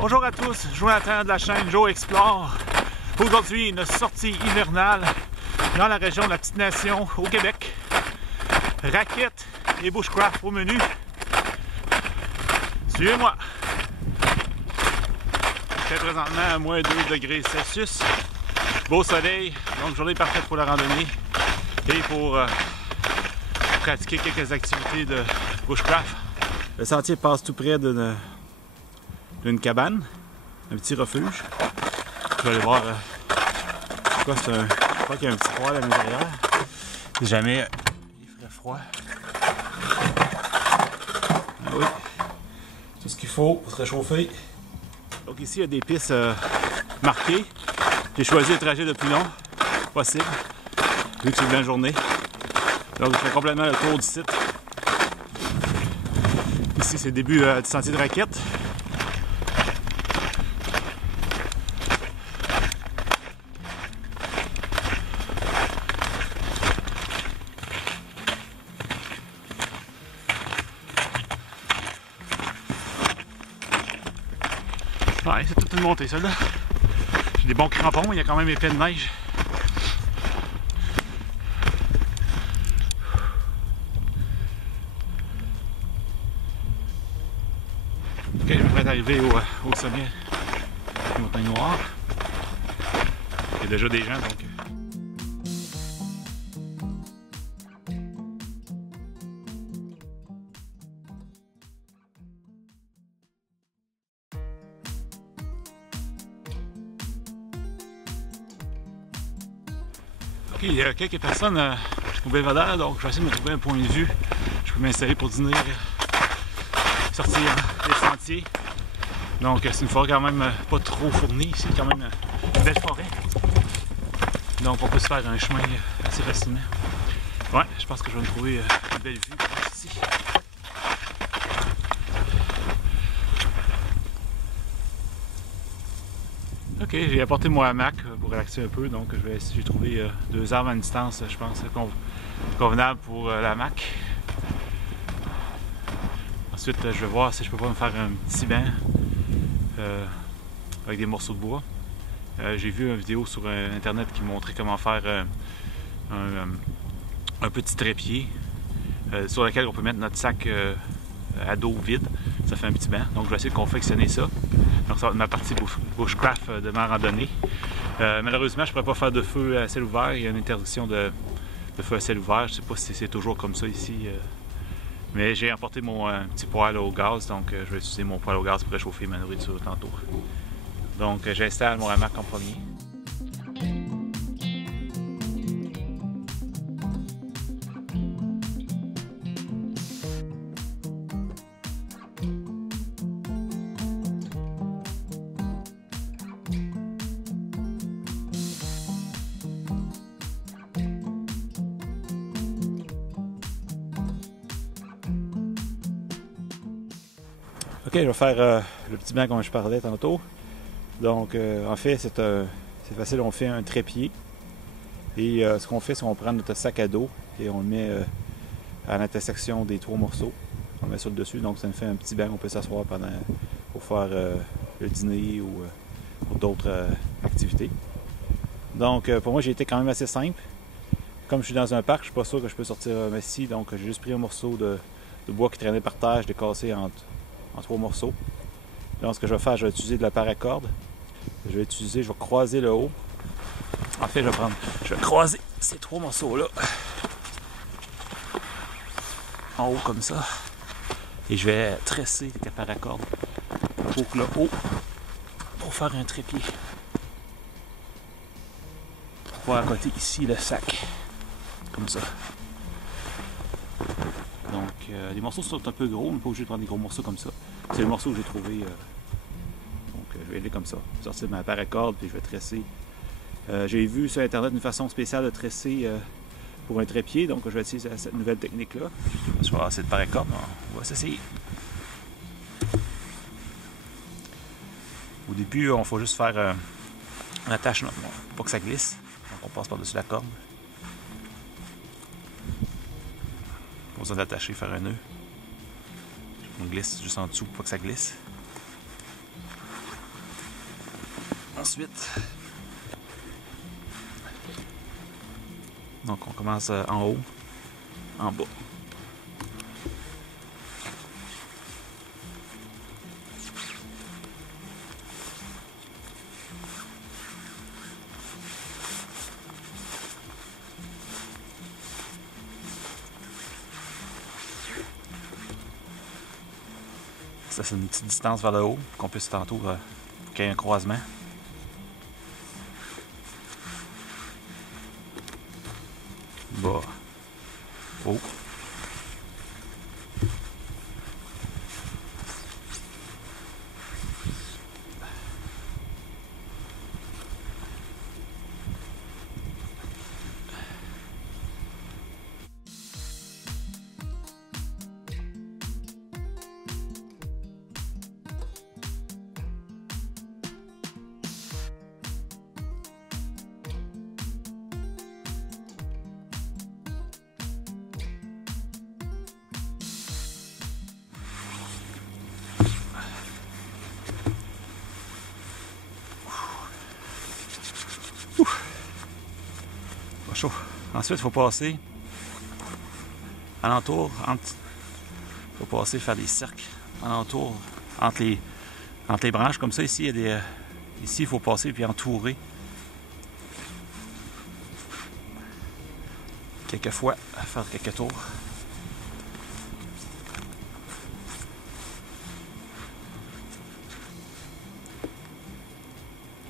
Bonjour à tous, Jonathan de la chaîne Joe Explore. Aujourd'hui, une sortie hivernale dans la région de la Petite Nation au Québec. Raquettes et bushcraft au menu. Suivez-moi. Il fait présentement à moins 2 degrés Celsius. Beau soleil, donc journée parfaite pour la randonnée et pour pratiquer quelques activités de bushcraft. Le sentier passe tout près d'une cabane, un petit refuge. Je vais aller voir. Je crois qu'il y a un petit poêle à l'intérieur. Si jamais il ferait froid. Ah oui. Tout ce qu'il faut pour se réchauffer. Donc ici il y a des pistes marquées. J'ai choisi le trajet le plus long possible, vu que c'est une belle journée. Donc je fais complètement le tour du site. Ici c'est le début du sentier de Raquettes. Ouais, c'est toute une montée, ça là. J'ai des bons crampons, il y a quand même épais de neige. Ok, je vais arriver au sommet des montagnes noires. Il y a déjà des gens, donc. Ok, il y a quelques personnes au belvédère, donc je vais essayer de me trouver un point de vue. Je peux m'installer pour dîner, sortir des sentiers. Donc c'est une forêt quand même pas trop fournie, c'est quand même une belle forêt. Donc on peut se faire un chemin assez facilement. Ouais, je pense que je vais me trouver une belle vue ici. Ok, j'ai apporté mon hamac pour relaxer un peu, donc j'ai trouvé 2 arbres à une distance, je pense, convenable pour l'hamac. Ensuite, je vais voir si je peux pas me faire un petit banc avec des morceaux de bois. J'ai vu une vidéo sur internet qui montrait comment faire un petit trépied sur lequel on peut mettre notre sac à dos vide. Ça fait un petit banc, donc je vais essayer de confectionner ça. Donc ça va être ma partie bushcraft de ma randonnée. Malheureusement, je ne pourrais pas faire de feu à ciel ouvert. Il y a une interdiction de feu à ciel ouvert. Je ne sais pas si c'est toujours comme ça ici. Mais j'ai emporté mon petit poêle au gaz, donc je vais utiliser mon poêle au gaz pour réchauffer ma nourriture tantôt. Donc j'installe mon hamac en premier. Ok, je vais faire le petit banc comme je parlais tantôt. Donc, en fait, c'est facile, on fait un trépied. Et ce qu'on fait, c'est qu'on prend notre sac à dos et on le met à l'intersection des 3 morceaux. On le met sur le dessus, donc ça nous fait un petit banc où on peut s'asseoir pour faire le dîner ou pour d'autres activités. Donc, pour moi, j'ai été quand même assez simple. Comme je suis dans un parc, je suis pas sûr que je peux sortir ici, donc j'ai juste pris un morceau de bois qui traînait par terre, je l'ai cassé en 3 morceaux. Donc ce que je vais faire, je vais utiliser de la paracorde. Je vais croiser le haut. En fait, je vais croiser ces 3 morceaux-là en haut comme ça. Et je vais tresser avec la paracorde pour le haut pour faire un trépied. Pour pouvoir accoter ici le sac. Comme ça. Donc, les morceaux sont un peu gros, on n'est pas obligé de prendre des gros morceaux comme ça. C'est le morceau que j'ai trouvé. Donc, je vais aller comme ça. Sortir ma paracorde, puis je vais tresser. J'ai vu sur Internet une façon spéciale de tresser pour un trépied, donc je vais essayer cette nouvelle technique-là. Je vais avoir cette paracorde, on va s'essayer. Au début, il faut juste faire un attachement pour pas que ça glisse. Donc, on passe par-dessus la corde. Pas besoin d'attacher, faire un nœud. On glisse juste en dessous pour pas que ça glisse. Ensuite, donc on commence en haut, en bas. Ça, c'est une petite distance vers le haut, qu'on puisse tantôt qu'il y ait un croisement. Bas. Haut. Pas chaud. Ensuite, il faut passer alentour, faut passer faire des cercles alentour, entre les branches comme ça. Ici, il y a des, ici, il faut passer puis entourer quelques fois, faire quelques tours.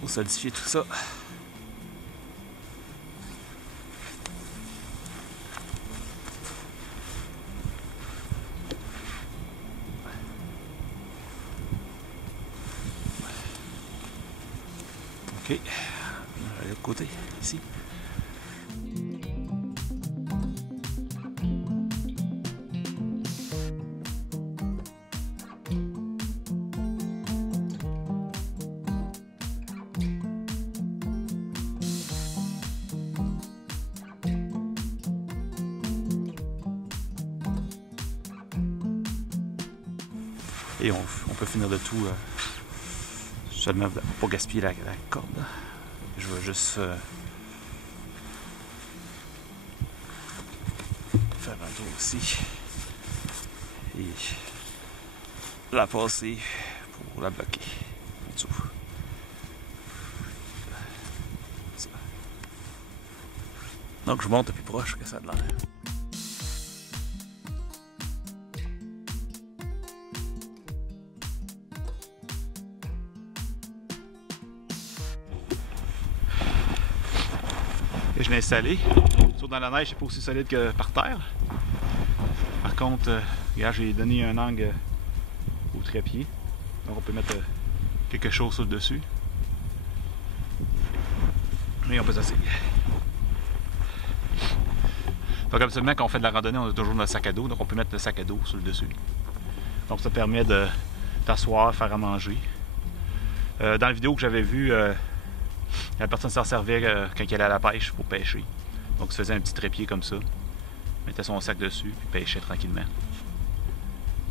Pour solidifier tout ça. Ok, de l'autre côté, ici. Et on peut finir de tout seulement pour pas gaspiller la corde. Je vais juste faire un tour aussi et la passer pour la bloquer en dessous. Ça. Donc je monte plus proche que ça a de l'air. Et je l'ai installé. Sur dans la neige, c'est pas aussi solide que par terre. Par contre, regarde, j'ai donné un angle au trépied. Donc on peut mettre quelque chose sur le dessus. Et on peut s'asseoir. Donc absolument quand on fait de la randonnée, on a toujours notre sac à dos. Donc on peut mettre le sac à dos sur le dessus. Donc ça permet de t'asseoir, faire à manger. Dans la vidéo que j'avais vue, la personne s'en servait quand elle allait à la pêche pour pêcher. Donc, il se faisait un petit trépied comme ça, mettait son sac dessus, puis pêchait tranquillement.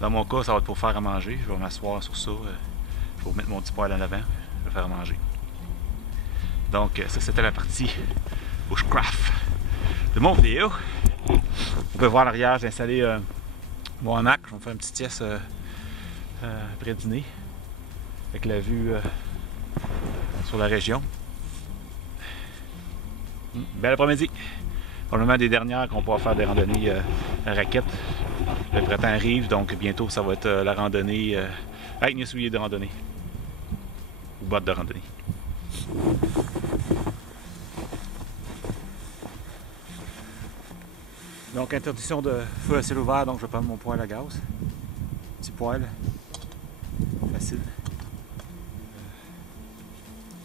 Dans mon cas, ça va être pour faire à manger. Je vais m'asseoir sur ça. Je vais mettre mon petit poêle en avant. Je vais faire à manger. Donc, ça, c'était la partie bushcraft de mon vidéo. On peut voir à l'arrière, j'ai installé mon hamac. Je vais me faire une petite sieste après le dîner, avec la vue sur la région. Bel après-midi. Probablement des dernières qu'on pourra faire des randonnées à raquettes. Le printemps arrive, donc bientôt ça va être la randonnée avec mes souliers de randonnée. Ou bottes de randonnée. Donc interdiction de feu à ciel ouvert, donc je vais prendre mon poêle à gaz. Petit poêle. Facile.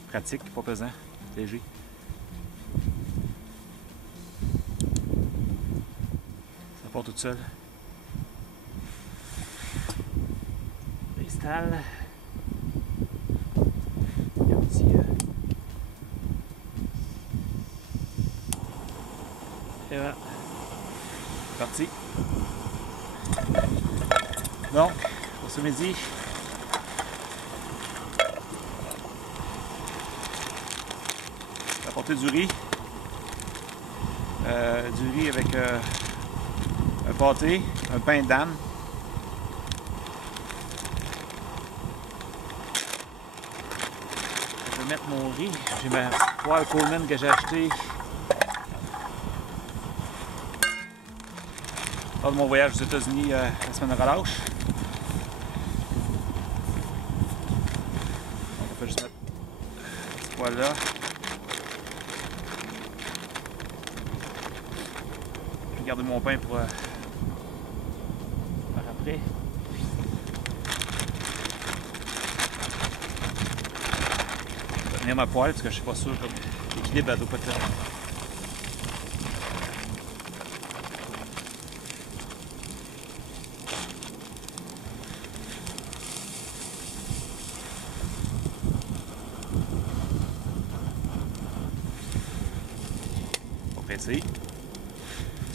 Pratique, pas pesant, léger. Ça part tout seul. J'installe. Il y a un petit et voilà. Parti. Donc, pour ce midi, apporté du riz. Du riz avec un pâté, un pain d'âne. Je vais mettre mon riz. J'ai ma poêle Coleman que j'ai acheté lors de mon voyage aux États-Unis la semaine de relâche. Donc on peut juste mettre cette poêle-là. Je vais garder mon pain pour par après. Je vais tenir ma poêle parce que je suis pas sûr que l'équilibre elle doit pas être. C'est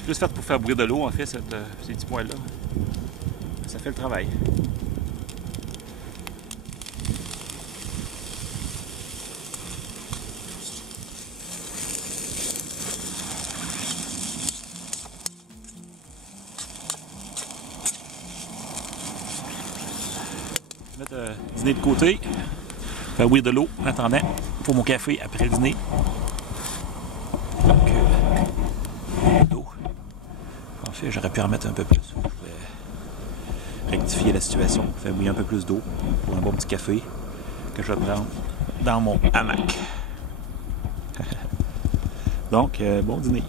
plus fait pour faire bouillir de l'eau en fait, ces petits poêles-là. Ça fait le travail. Je vais mettre le dîner de côté, faire bouillir de l'eau en attendant pour mon café après le dîner. Donc, l'eau. En fait, j'aurais pu en remettre un peu plus. Je vais rectifier la situation, faire bouillir un peu plus d'eau pour un bon petit café que je vais prendre dans mon hamac. Donc, bon dîner.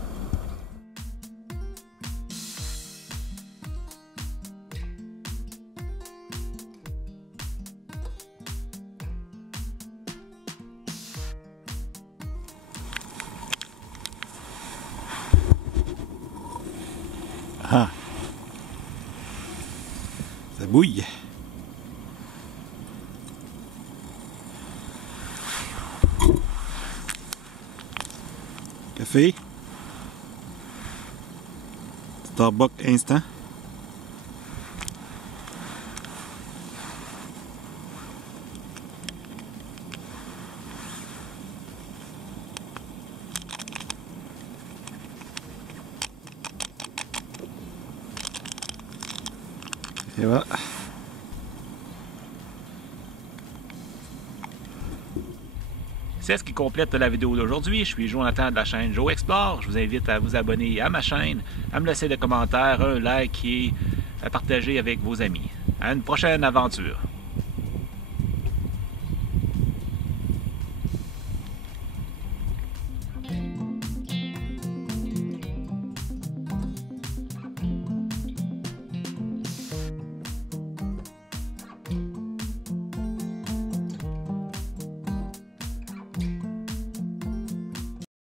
Ah! Ça bouille! Café. Starbucks instant. Et voilà. C'est ce qui complète la vidéo d'aujourd'hui. Je suis Jonathan de la chaîne Joe Explore. Je vous invite à vous abonner à ma chaîne, à me laisser des commentaires, un like et à partager avec vos amis. À une prochaine aventure.